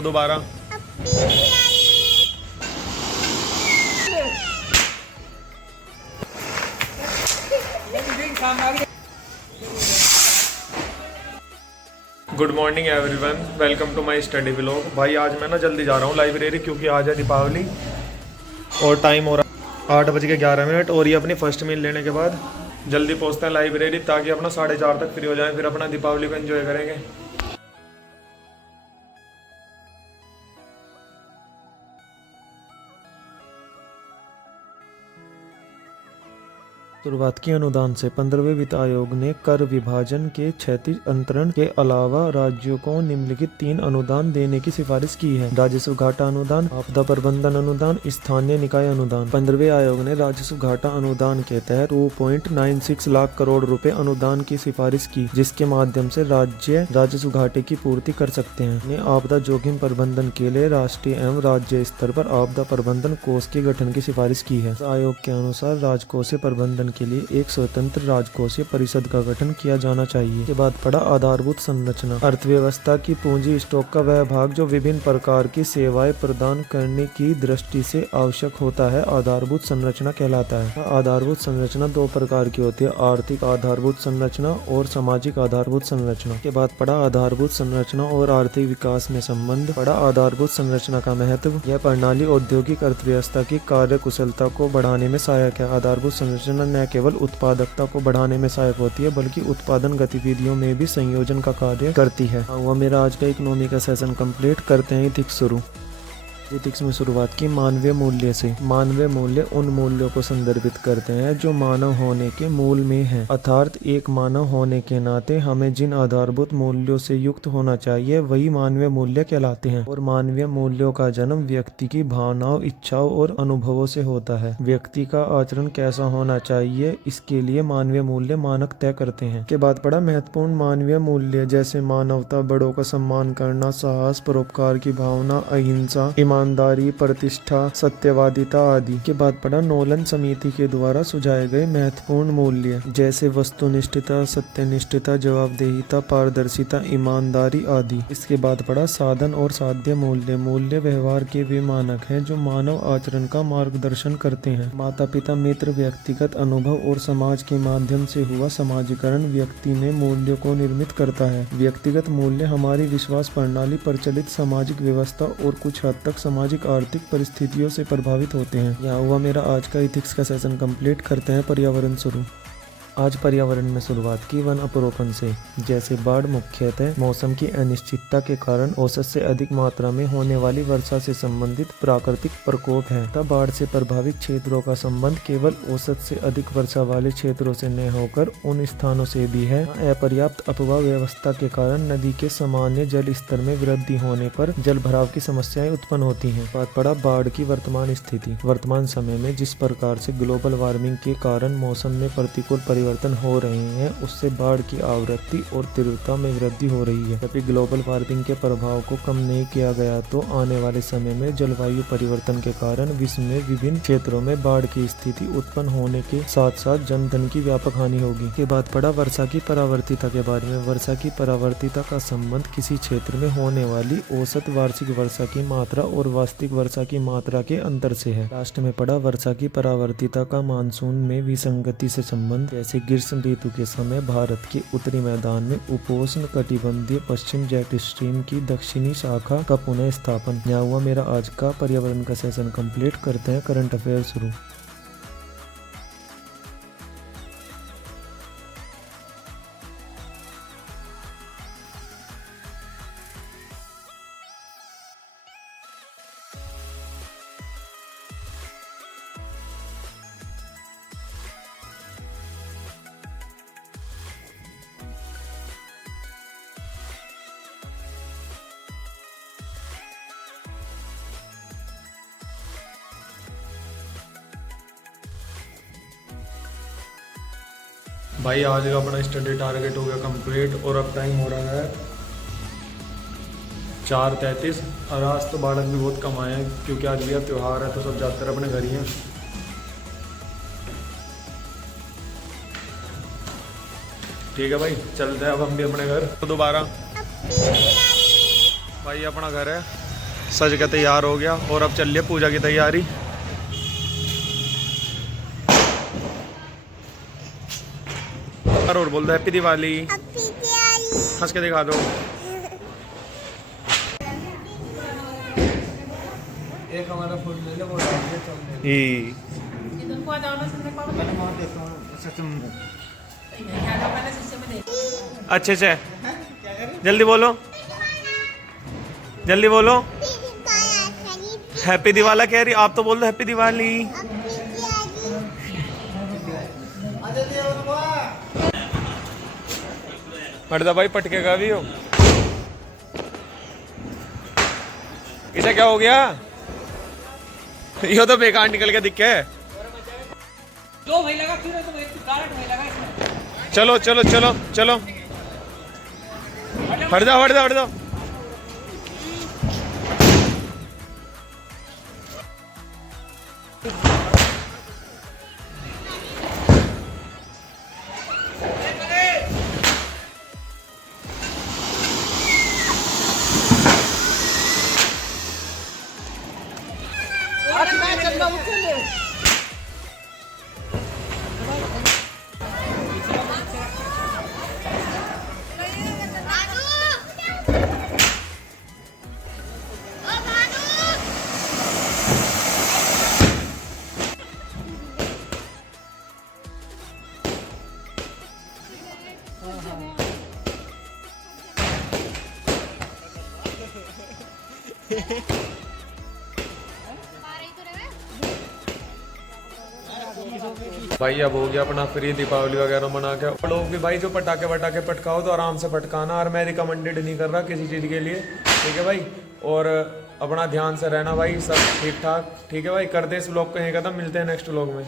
तो दोबारा good morning everyone, welcome to my study vlog. भाई आज मैं ना जल्दी जा रहा हूँ लाइब्रेरी, क्योंकि आज है दीपावली और टाइम हो रहा 8:11 और ये अपनी फर्स्ट मील लेने के बाद जल्दी पहुँचते हैं लाइब्रेरी, ताकि अपना 4:30 तक फ्री हो जाए, फिर अपना दीपावली को एंजॉय करेंगे। शुरुआत की अनुदान से 15वें वित्त आयोग ने कर विभाजन के क्षैतिज अंतरण के अलावा राज्यों को निम्नलिखित 3 अनुदान देने की सिफारिश की है। राजस्व घाटा अनुदान, आपदा प्रबंधन अनुदान, स्थानीय निकाय अनुदान। 15वें आयोग ने राजस्व घाटा अनुदान के तहत 2.96 लाख करोड़ रुपए अनुदान की सिफारिश की, जिसके माध्यम से राज्य राजस्व घाटे की पूर्ति कर सकते हैं। ने आपदा जोखिम प्रबंधन के लिए राष्ट्रीय एवं राज्य स्तर पर आपदा प्रबंधन कोष के गठन की सिफारिश की है। आयोग के अनुसार राजकोषीय प्रबंधन के लिए एक स्वतंत्र राजकोषीय परिषद का गठन किया जाना चाहिए। के बाद पड़ा आधारभूत संरचना। अर्थव्यवस्था की पूंजी स्टॉक का वह भाग जो विभिन्न प्रकार की सेवाएं प्रदान करने की दृष्टि से आवश्यक होता है, आधारभूत संरचना कहलाता है। आधारभूत संरचना 2 प्रकार की होती है, आर्थिक आधारभूत संरचना और सामाजिक आधारभूत संरचना। के बाद पड़ा आधारभूत संरचना और आर्थिक विकास में संबंध। पड़ा आधारभूत संरचना का महत्व। यह प्रणाली औद्योगिक अर्थव्यवस्था की कार्य कुशलता को बढ़ाने में सहायक है। आधारभूत संरचना न केवल उत्पादकता को बढ़ाने में सहायक होती है, बल्कि उत्पादन गतिविधियों में भी संयोजन का कार्य करती है। हुआ मेरा आज का इकोनॉमी का सेशन कंप्लीट। करते हैं इथिक्स शुरू। इथिक्स में शुरुआत की मानवीय मूल्य से। मानवीय मूल्य उन मूल्यों को संदर्भित करते हैं जो मानव होने के मूल में हैं, अर्थात एक मानव होने के नाते हमें जिन आधारभूत मूल्यों से युक्त होना चाहिए वही मानवीय मूल्य कहलाते हैं। और मानवीय मूल्यों का जन्म व्यक्ति की भावनाओं, इच्छाओं और अनुभवों से होता है। व्यक्ति का आचरण कैसा होना चाहिए, इसके लिए मानवीय मूल्य मानक तय करते हैं। के बाद पड़ा महत्वपूर्ण मानवीय मूल्य, जैसे मानवता, बड़ों का सम्मान करना, साहस, परोपकार की भावना, अहिंसा, ईमानदारी, प्रतिष्ठा, सत्यवादिता आदि। के बाद पड़ा नोलन समिति के द्वारा सुझाए गए महत्वपूर्ण मूल्य, जैसे वस्तुनिष्ठता, सत्यनिष्ठता, जवाबदेहिता, पारदर्शिता, ईमानदारी आदि। इसके बाद पड़ा साधन और साध्य मूल्य। मूल्य व्यवहार के वे मानक हैं जो मानव आचरण का मार्गदर्शन करते हैं। माता पिता, मित्र, व्यक्तिगत अनुभव और समाज के माध्यम से हुआ समाजीकरण व्यक्ति में मूल्यों को निर्मित करता है। व्यक्तिगत मूल्य हमारी विश्वास प्रणाली, प्रचलित सामाजिक व्यवस्था और कुछ हद तक सामाजिक आर्थिक परिस्थितियों से प्रभावित होते हैं। यहाँ हुआ मेरा आज का इथिक्स का सेशन कंप्लीट। करते हैं पर्यावरण शुरू। आज पर्यावरण में शुरुआत की वन अपरोपण से। जैसे बाढ़ मुख्यतः मौसम की अनिश्चितता के कारण औसत से अधिक मात्रा में होने वाली वर्षा से संबंधित प्राकृतिक प्रकोप है, तब बाढ़ से प्रभावित क्षेत्रों का संबंध केवल औसत से अधिक वर्षा वाले क्षेत्रों से न होकर उन स्थानों से भी है। अपर्याप्त अपवाह व्यवस्था के कारण नदी के सामान्य जल स्तर में वृद्धि होने पर जल भराव की समस्याएं उत्पन्न होती हैं। बात पड़ा बाढ़ की वर्तमान स्थिति। वर्तमान समय में जिस प्रकार से ग्लोबल वार्मिंग के कारण मौसम में प्रतिकूल परिवर्तन हो रहे हैं, उससे बाढ़ की आवृत्ति और तीव्रता में वृद्धि हो रही है। जबकि ग्लोबल वार्मिंग के प्रभाव को कम नहीं किया गया तो आने वाले समय में जलवायु परिवर्तन के कारण विश्व में विभिन्न क्षेत्रों में बाढ़ की स्थिति उत्पन्न होने के साथ साथ जनधन की व्यापक हानि होगी। के बाद पड़ा वर्षा की परावर्तिता के बारे में। वर्षा की परावर्तिता का संबंध किसी क्षेत्र में होने वाली औसत वार्षिक वर्षा की मात्रा और वास्तविक वर्षा की मात्रा के अंतर से है। लास्ट में पड़ा वर्षा की परावर्तिता का मानसून में विसंगति से संबंध। जैसे ग्रीष्म ऋतु के समय भारत के उत्तरी मैदान में उपोष्ण कटिबंधीय पश्चिम जेट स्ट्रीम की दक्षिणी शाखा का पुनः स्थापन। यहाँ हुआ मेरा आज का पर्यावरण का सेशन कंप्लीट। करते हैं करंट अफेयर शुरू। भाई आज का अपना स्टडी टारगेट हो गया कंप्लीट और अब टाइम हो रहा है 4:33। और आज तो बालक भी बहुत कम आए हैं क्योंकि आज भी अब त्यौहार है तो सब ज़्यादातर अपने घर ही हैं। ठीक है भाई, चलते हैं अब हम भी अपने घर। तो दोबारा भाई अपना घर है सज के तैयार हो गया और अब चल रही है पूजा की तैयारी। और बोल दो हैप्पी दिवाली, हंस के दिखा दो। एक हमारा फूल ले लो, वो डाल दे चल दे। ई अच्छे से जल्दी बोलो, जल्दी बोलो। हैप्पी दिवाला कह रही, आप तो बोल दो हैप्पी दिवाली। मर्दा भाई पटके का भी हो, इसे क्या हो गया? ये तो बेकार निकल के दिखे। दो भाई लगा फिर तो एक कारट भाई लगा इसमें। चलो चलो चलो चलो, हट जाओ हट जाओ हट जाओ। अरे मैं चल रहा हूं चल। भाई अब हो गया अपना फ्री दीपावली वगैरह मना के। लोग भी भाई जो पटाखे वटाखे पटकाओ तो आराम से पटकाना, और मैं रिकमेंडेड नहीं कर रहा किसी चीज़ के लिए, ठीक है भाई। और अपना ध्यान से रहना भाई, सब ठीक ठाक, ठीक है भाई। कर दे इस व्लॉग को यहीं खत्म, मिलते हैं नेक्स्ट व्लॉग में।